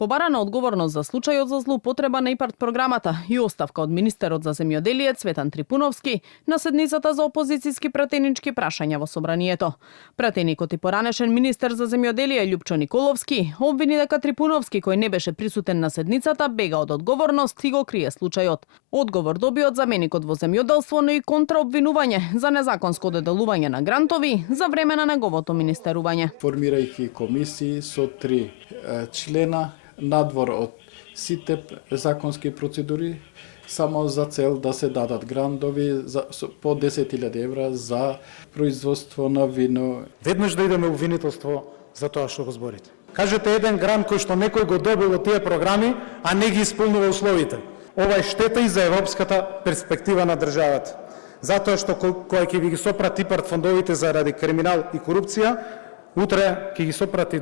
Побарана одговорност за случајот за злоупотреба на ИПАРД програмата и оставка од министерот за земјоделие Цветан Трипуновски на седницата за опозицијски пратенички прашања во собранието. Пратеникот и поранешен министер за земјоделие Љупчо Николовски обвини дека Трипуновски, кој не беше присутен на седницата, бега од одговорност и го крие случајот. Одговор доби од заменикот во земјоделство, но и контраобвинување за незаконско доделување на грантови за време на неговото министерување. Формирајќи комисии со 3 члена надвор од сите законски процедури, само за цел да се дадат грантови по 10.000 евра за производство на вино. Веднаш да идеме у винителство за тоа што го зборите. Кажете еден грант кој што некој го добил од тие програми, а не ги исполнува условите. Ова е штета и за европската перспектива на државата. Затоа што кој ќе ви ги сопрат ИПАРД фондовите заради криминал и корупција, утре ќе ги сопрат и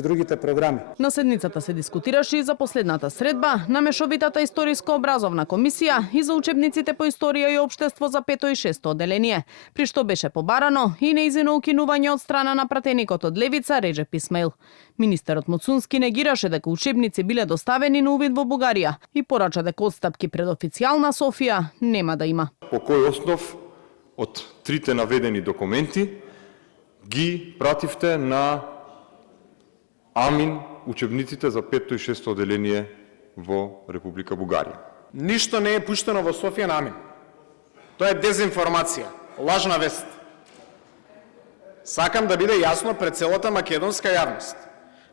другите програми. На седницата се дискутираше и за последната средба на мешовитата историјско-образовна комисија и за учебниците по историја и општество за 5 и 6 оделение, при што беше побарано и неизино укинување од страна на пратеникот од Левица Реџеп Исмаил. Министерот Муцунски негираше дека учебници биле доставени на увид во Бугарија и порача дека отстапки пред официјална Софија нема да има. По кој основ од трите наведени документи ги пративте на Амин учебниците за 5 и 6 оделение во Република Бугарија? Ништо не е пуштено во Софија на Амин. Тоа е дезинформација, лажна вест. Сакам да биде јасно пред целата македонска јавност.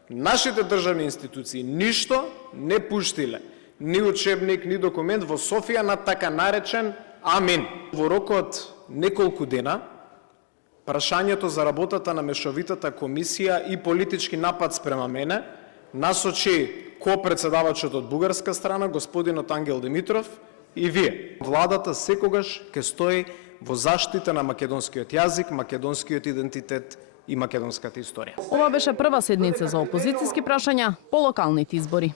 Нашите државни институции ништо не пуштиле, ни учебник, ни документ во Софија на така наречен Амин. Во рокот неколку дена, прашањето за работата на мешовитата комисија и политички напад спрема мене насочи ко-председавачот од бугарска страна, господинот Ангел Димитров, и вие. Владата секогаш ќе стои во заштита на македонскиот јазик, македонскиот идентитет и македонската историја. Ова беше прва седница за опозицијски прашања по локалните избори.